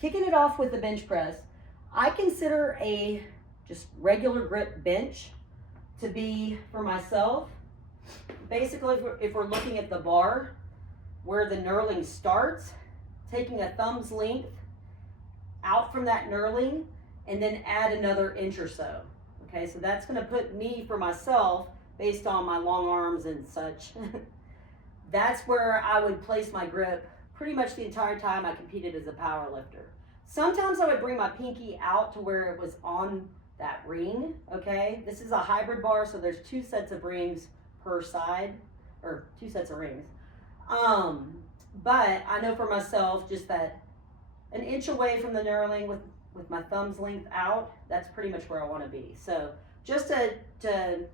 kicking it off with the bench press, I consider a just regular grip bench to be, for myself, basically if we're looking at the bar where the knurling starts, taking a thumb's length out from that knurling and then add another inch or so. Okay, so that's going to put me, for myself, based on my long arms and such, that's where I would place my grip pretty much the entire time I competed as a power lifter. Sometimes I would bring my pinky out to where it was on that ring, okay? This is a hybrid bar, so there's 2 sets of rings per side, or 2 sets of rings. But I know for myself, just that an inch away from the knurling with my thumb's length out, that's pretty much where I want to be. So just to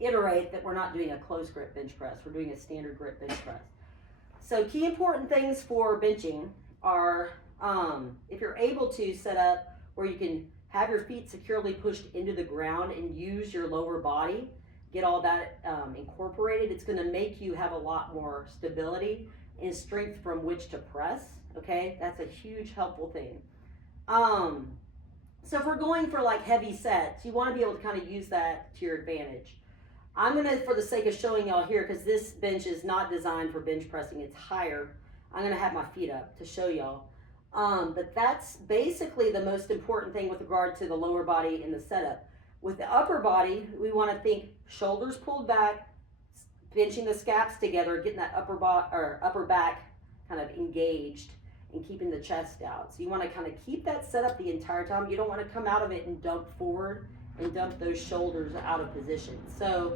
iterate that we're not doing a close grip bench press, we're doing a standard grip bench press. So key important things for benching are if you're able to set up where you can have your feet securely pushed into the ground and use your lower body, get all that incorporated, it's going to make you have a lot more stability and strength from which to press. Okay, that's a huge helpful thing. So if we're going for like heavy sets, you want to be able to kind of use that to your advantage. I'm going to, for the sake of showing y'all here, because this bench is not designed for bench pressing, it's higher, I'm going to have my feet up to show y'all. But that's basically the most important thing with regard to the lower body in the setup. With the upper body, we want to think shoulders pulled back, benching the scaps together, getting that upper back kind of engaged and keeping the chest out. So you want to kind of keep that set up the entire time. You don't want to come out of it and dump forward and dump those shoulders out of position. So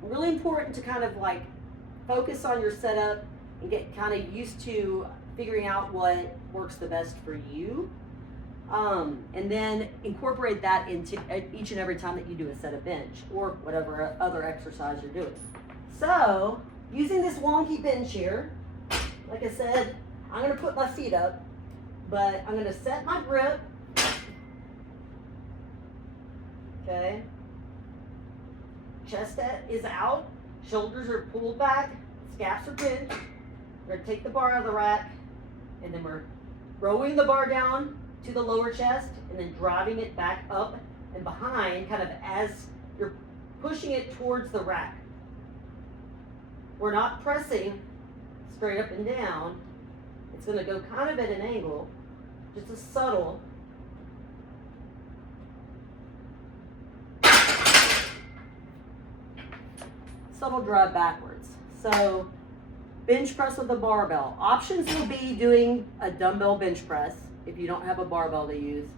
really important to kind of like focus on your setup and get kind of used to figuring out what works the best for you. And then incorporate that into each and every time that you do a set of bench or whatever other exercise you're doing. So using this wonky bench here, like I said, I'm going to put my feet up, but I'm going to set my grip. Okay. Chest is out, shoulders are pulled back, scaps are pinched. We're going to take the bar out of the rack, and then we're rowing the bar down to the lower chest and then driving it back up and behind, kind of as you're pushing it towards the rack. We're not pressing straight up and down. It's going to go kind of at an angle, just a subtle. Subtle drive backwards. So bench press with a barbell. Options will be doing a dumbbell bench press if you don't have a barbell to use,